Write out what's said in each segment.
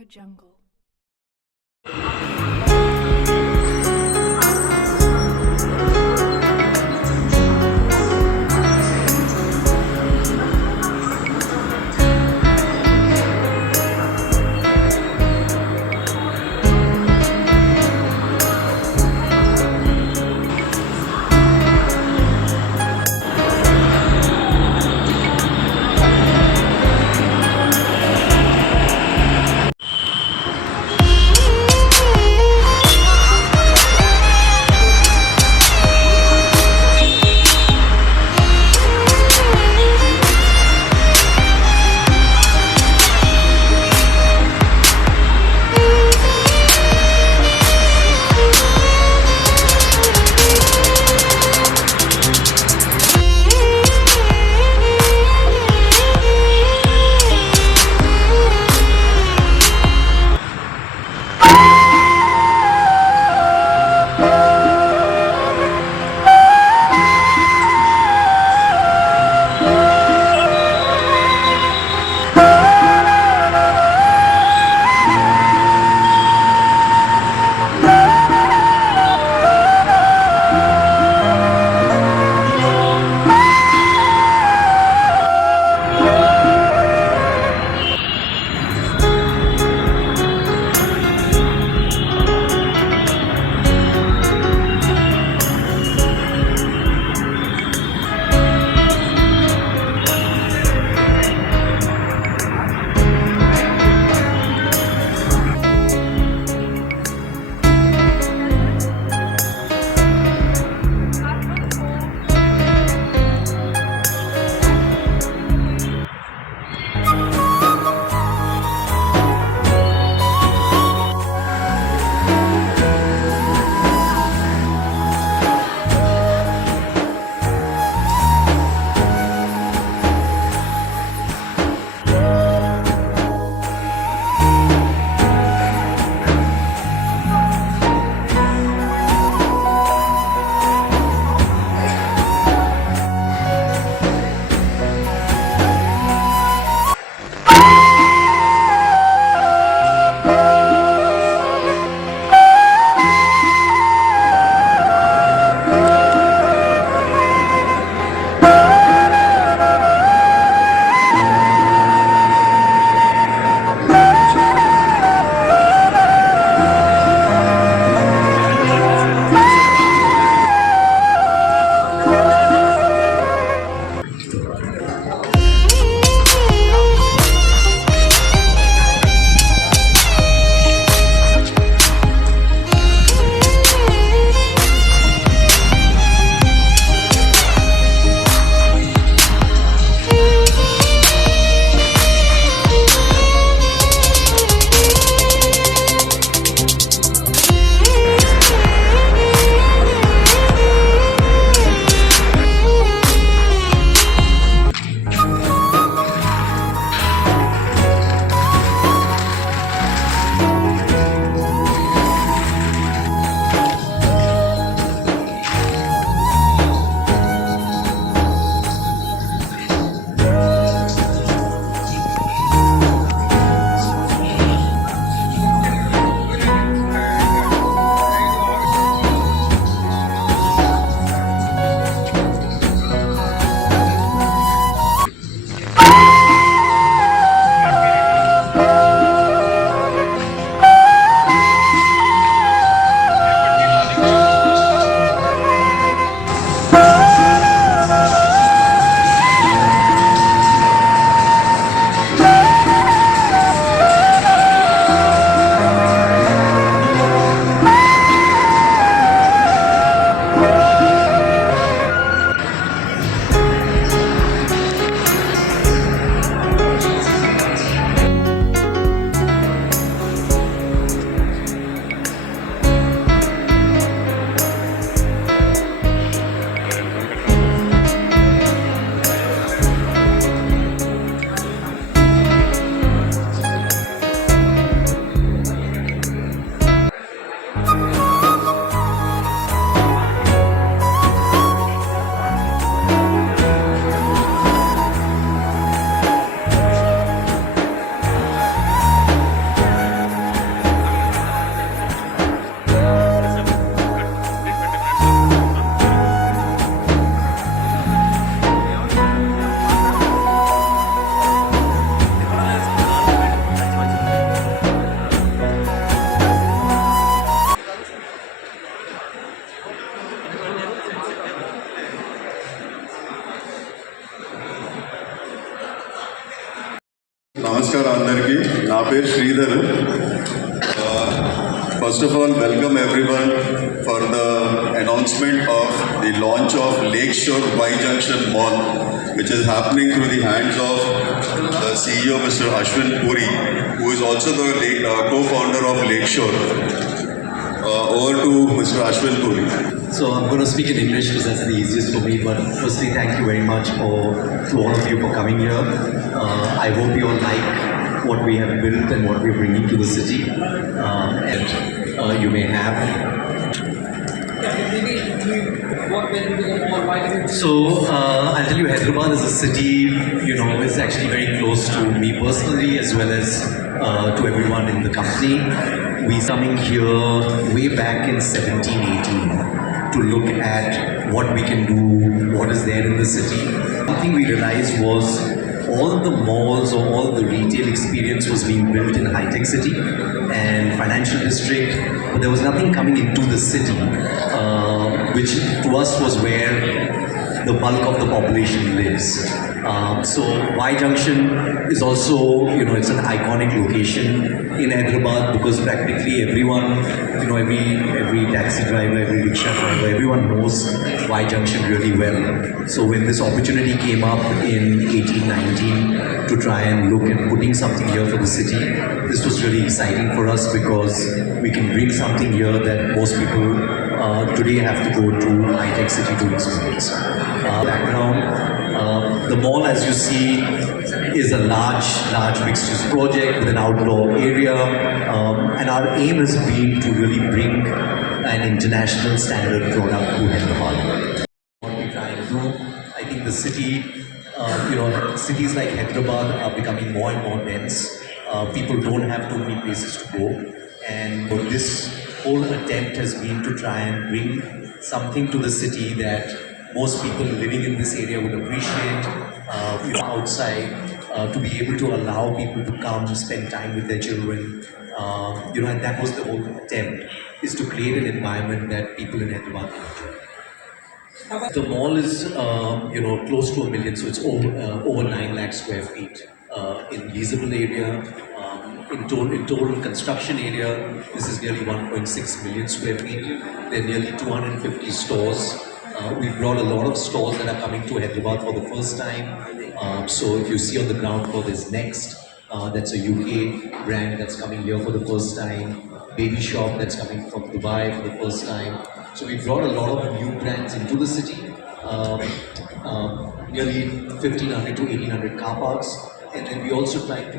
Jungle. పేరు Sridhar. First of all, welcome everyone for the announcement of the launch of Lakeshore Y Junction Mall, which is happening through the hands of the CEO, Mr. Ashwin Puri, who is also the co-founder of Lakeshore. Over to Mr. Ashwin Puri. So I'm going to speak in English because that's the easiest for me. But firstly, thank you very much to all of you for coming here. I hope you all like what we have built and what we're bringing to the city. And you may have. So I'll tell you, Hyderabad is a city, is actually very close to me personally as well as to everyone in the company. We coming here way back in 1718 to look at what we can do, what is there in the city. One thing we realized was all the malls or all the retail experience was being built in high-tech city and financial district, but there was nothing coming into the city, which to us was where the bulk of the population lives. So Y Junction is also, it's an iconic location in Hyderabad because practically everyone, every taxi driver, every rickshaw driver, everyone knows Y Junction really well. So when this opportunity came up in 1819 to try and look at putting something here for the city, this was really exciting for us because we can bring something here that most people today have to go to high-tech city to experience. Background, the mall, as you see, is a large mixed-use project with an outdoor area, and our aim has been to really bring an international standard product to Hyderabad. What we're trying to do, I think the city, cities like Hyderabad are becoming more and more dense. People don't have too many places to go, and this whole attempt has been to try and bring something to the city that most people living in this area would appreciate, outside, to be able to allow people to come spend time with their children, and that was the whole attempt, is to create an environment that people in Hyderabad can enjoy. The mall is, close to 1 million, so it's over 9 lakh square feet in leasable area. In total construction area, this is nearly 1.6 million square feet. There are nearly 250 stores. We've brought a lot of stores that are coming to Hyderabad for the first time. So if you see on the ground floor, there's Next. That's a UK brand that's coming here for the first time. Baby Shop that's coming from Dubai for the first time. So we brought a lot of new brands into the city. Nearly 1,500 to 1,800 car parks. And then we also tried to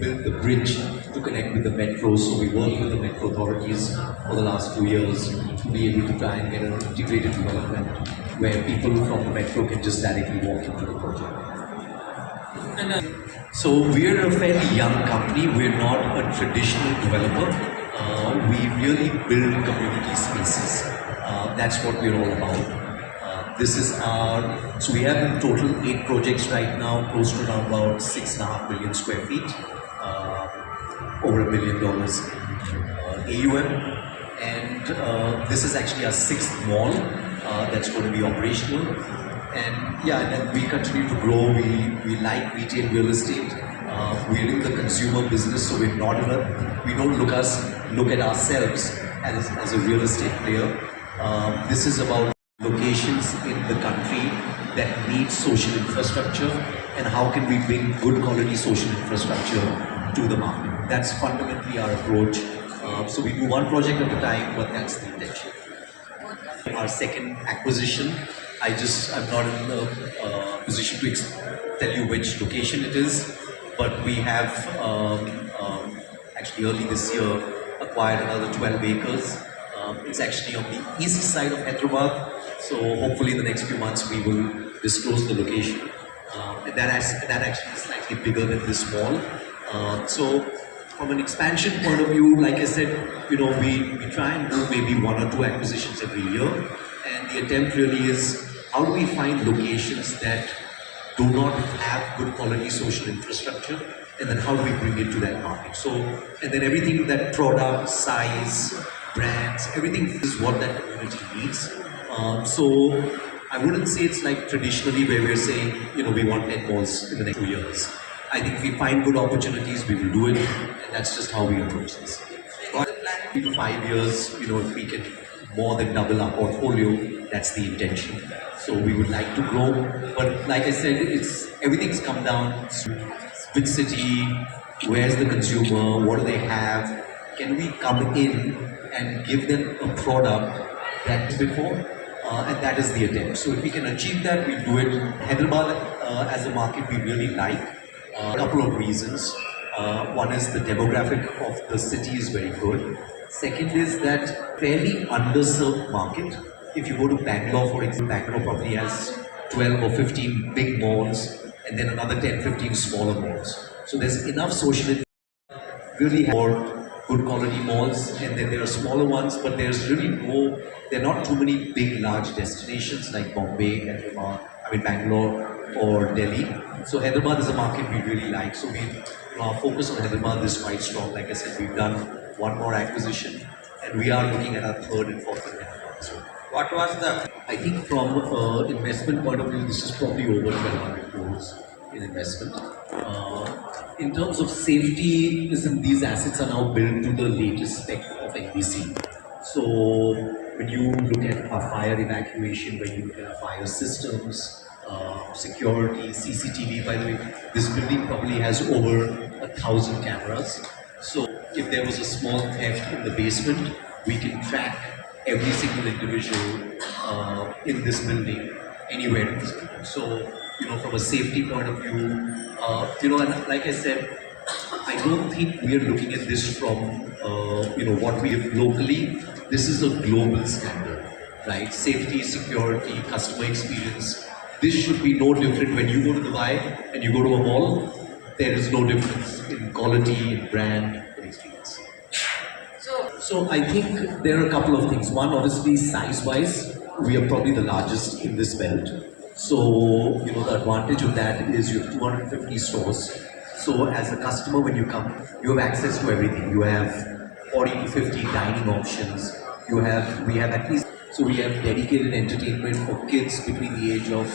build the bridge to connect with the metro. So we worked with the metro authorities for the last 2 years to be able to try and get an integrated development where people from the metro can just directly walk into the project. So we're a fairly young company. We're not a traditional developer. We really build community spaces. That's what we're all about. So we have in total 8 projects right now, close to around about 6.5 million square feet, over $1 billion AUM. And this is actually our 6th mall that's going to be operational. And then we continue to grow. We like retail real estate. We're in the consumer business, so we don't look at ourselves as a real estate player. This is about locations in the country that need social infrastructure, and how can we bring good quality social infrastructure to the market. That's fundamentally our approach. So we do one project at a time, but that's the intention. Our second acquisition, I'm not in the position to tell you which location it is, but we have actually early this year acquired another 12 acres. It's actually on the east side of Hyderabad, so hopefully in the next few months we will disclose the location. And that actually is slightly bigger than this mall. So from an expansion point of view, like I said, we try and do maybe 1 or 2 acquisitions every year, and the attempt really is how do we find locations that do not have good quality social infrastructure, and then how do we bring it to that market. So, and then everything that product, size, brands, everything is what that community needs. So I wouldn't say it's like traditionally where we're saying, we want 10 malls in the next 2 years. I think if we find good opportunities, we will do it, and that's just how we approach this. But 3 to 5 years, if we can more than double our portfolio, that's the intention. So we would like to grow, but like I said, it's everything's come down to which city, where's the consumer, what do they have, can we come in and give them a product that before, and that is the attempt. So if we can achieve that, we do it. Hyderabad as a market we really like. A couple of reasons. One is the demographic of the city is very good. Second is that fairly underserved market. If you go to Bangalore, for example, Bangalore probably has 12 or 15 big malls and then another 10, 15 smaller malls. So there's enough social really for good quality malls, and then there are smaller ones, but there's really there are not too many big, large destinations like Bombay, Hyderabad, Bangalore or Delhi. So Hyderabad is a market we really like. So our focus on Hyderabad is quite strong. Like I said, we've done one more acquisition, and we are looking at our third and fourth in Hyderabad. So what was the? I think from investment point of view, this is probably over 1,200 crores in investment. In terms of safety, listen, these assets are now built to the latest spec of NBC. So when you look at our fire evacuation, when you look at our fire systems, security, CCTV, by the way, this building probably has over 1,000 cameras. So if there was a small theft in the basement, we can track every single individual in this building, anywhere in this building. So, from a safety point of view, and like I said, I don't think we are looking at this from, what we have locally. This is a global standard, right? Safety, security, customer experience. This should be no different when you go to Dubai and you go to a mall. There is no difference in quality, in brand, in experience. So I think there are a couple of things. One, obviously, size-wise, we are probably the largest in this belt. So, the advantage of that is you have 250 stores. So as a customer, when you come, you have access to everything. You have 40 to 50 dining options. We have at least, so we have dedicated entertainment for kids between the age of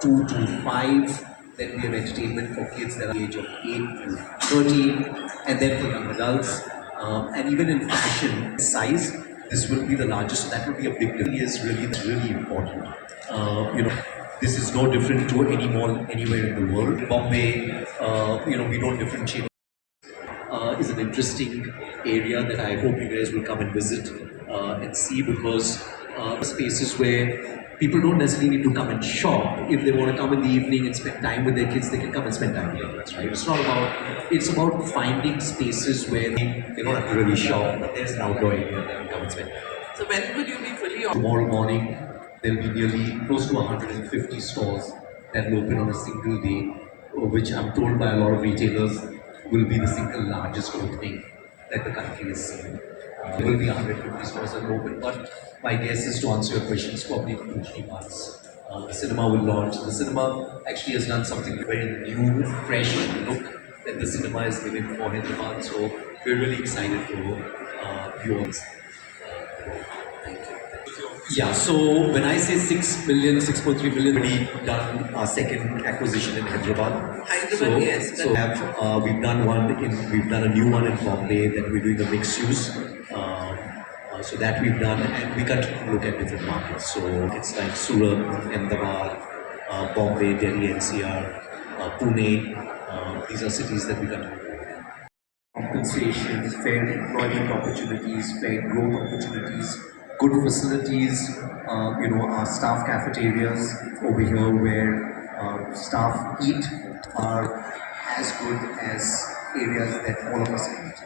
2 to 5. Then we have entertainment for kids that are the age of 8 to 13. And then for young adults. And even in fashion size, this will be the largest. So that will be a big difference. Is really important. This is no different to any mall anywhere in the world. Bombay, we don't differentiate. Is an interesting area that I hope you guys will come and visit and see, because spaces where people don't necessarily need to come and shop. If they want to come in the evening and spend time with their kids, they can come and spend time with their kids, right? It's about finding spaces where they don't have to really shop, but there's an outdoor area that can come and spend time. So when will you be fully on? Tomorrow morning, there'll be nearly close to 150 stores that will open on a single day, which I'm told by a lot of retailers will be the single largest opening that the country has seen. There will be 150 stores that will open, but my guess is, to answer your questions, probably 2-3 months. The cinema will launch. The cinema actually has done something very new, fresh look that the cinema is giving for Hyderabad. So we're really excited for viewers. Yeah, so when I say 6 million, 6.3 million, we've done our second acquisition in Hyderabad. Hyderabad, yes. So we've done a new one in Bombay that we're doing a mixed use. So that we've done, and we continue to look at different markets. So it's like Surat, Ahmedabad, Bombay, Delhi, NCR, Pune. These are cities that we continue to look at. Compensation, fair employment opportunities, fair growth opportunities, good facilities, our staff cafeterias over here where staff eat are as good as areas that all of us can eat.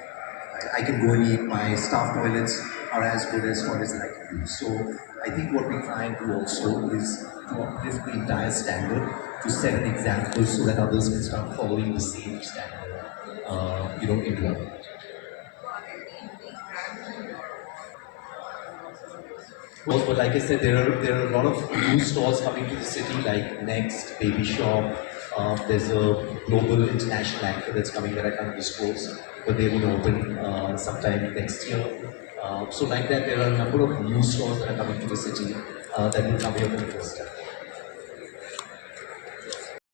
I can go and eat. My staff toilets are as good as toilets that I can use. So I think what we try and do also is to uplift the entire standard, to set an example so that others can start following the same standard, in India. But like I said, there are a lot of new stores coming to the city, like Next, Baby Shop. There's a global international anchor that's coming that I can't disclose, but they will open sometime next year. So like that, there are a number of new stores that are coming to the city that will come here for the first time.